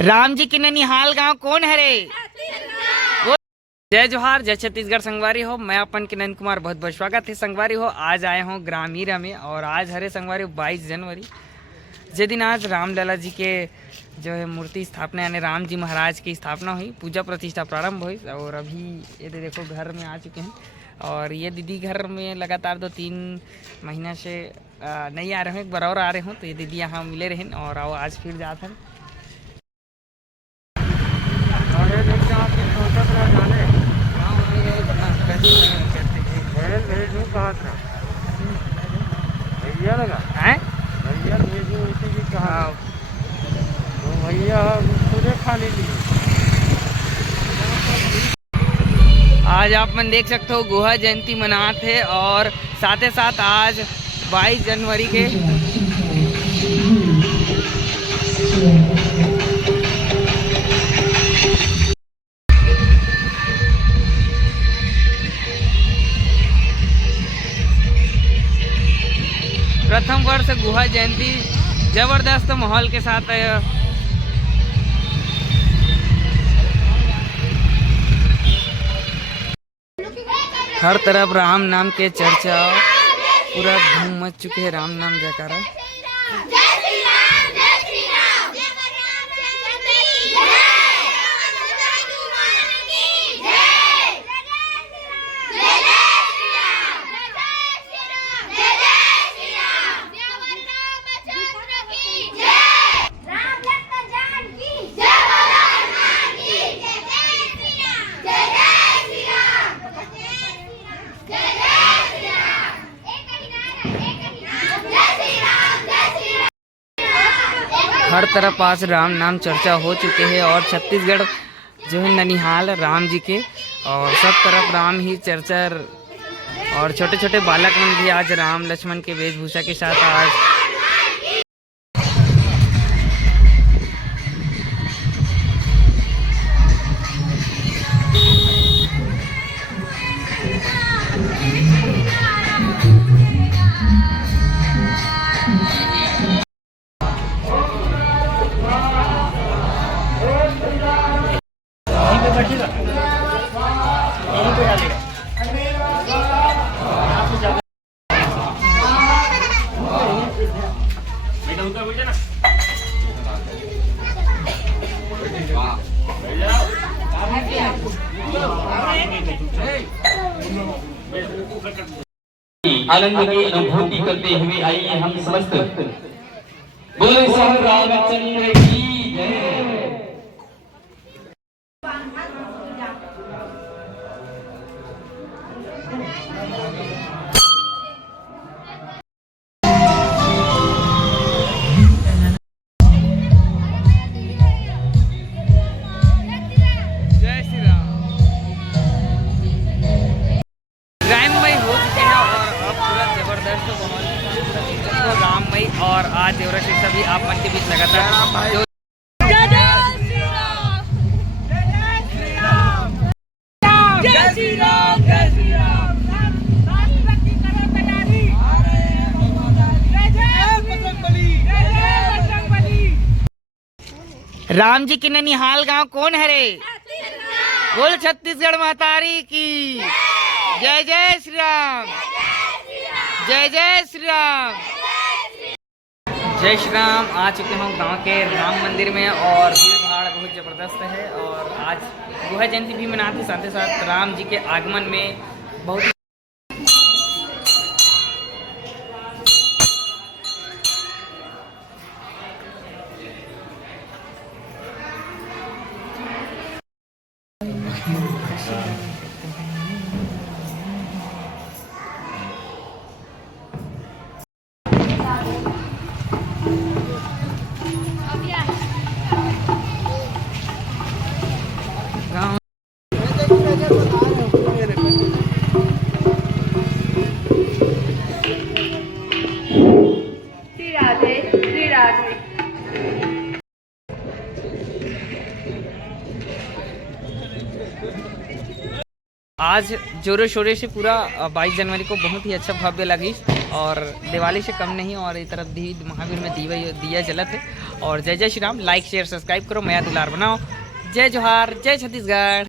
राम जी के ननिहाल गांव कौन है रे? जय जोहार, जय छत्तीसगढ़ संगवारी हो। मैं अपन किरण कुमार बहुत बहुत स्वागत है संगवारी हो। आज आए हूँ ग्रामीण में और आज हरे संगवारी 22 जनवरी जे दिन आज रामलला जी के जो है मूर्ति स्थापना यानी राम जी महाराज की स्थापना हुई, पूजा प्रतिष्ठा प्रारंभ हुई। और अभी ये देखो घर में आ चुके हैं और ये दीदी घर में लगातार 2-3 महीना से नहीं आ रहे हैं, एक बार और आ रहे हूँ तो ये दीदी यहाँ मिले रहे और आज फिर जाते हैं। भैया लगा हैं भैया भेजो उसी की कहा हाँ। तो भैया खुदे खा लीजिए। आज आप मन देख सकते हो गुहा जयंती मनाते हैं और साथ ही साथ आज 22 जनवरी के प्रथम वर्ष गुहा जयंती जबरदस्त माहौल के साथ हर तरफ राम नाम के चर्चा, पूरा धूम मच चुके हैं राम नाम जयकारा। हर तरफ आज राम नाम चर्चा हो चुके हैं और छत्तीसगढ़ जो है ननिहाल राम जी के और सब तरफ राम ही चर्चा। और छोटे छोटे बालक मन भी आज राम लक्ष्मण के वेशभूषा के साथ आज आनंद की अनुभूति करते हुए आइए हम समस्त बोले सब रामचंद्र की जय। राममय और आज देवराज सभी आप मन के बीच लगातार राम जी के ननिहाल गांव कौन है रे? बोल छत्तीसगढ़ महतारी की जय। जय श्री राम, जय जय श्री राम, जय श्री राम। आ चुके हम गांव के राम मंदिर में और भीड़ भाड़ बहुत ज़बरदस्त है और आज गुहा जयंती भी मनाते, साथ ही साथ राम जी के आगमन में बहुत आज जोरों शोरों से पूरा 22 जनवरी को बहुत ही अच्छा भव्य लगी और दिवाली से कम नहीं। और इस तरफ भी महावीर में दिया जलत है। और जय जय Shri Ram. Like share subscribe करो, नया दुलार बनाओ। जय जोहार, जय छत्तीसगढ़।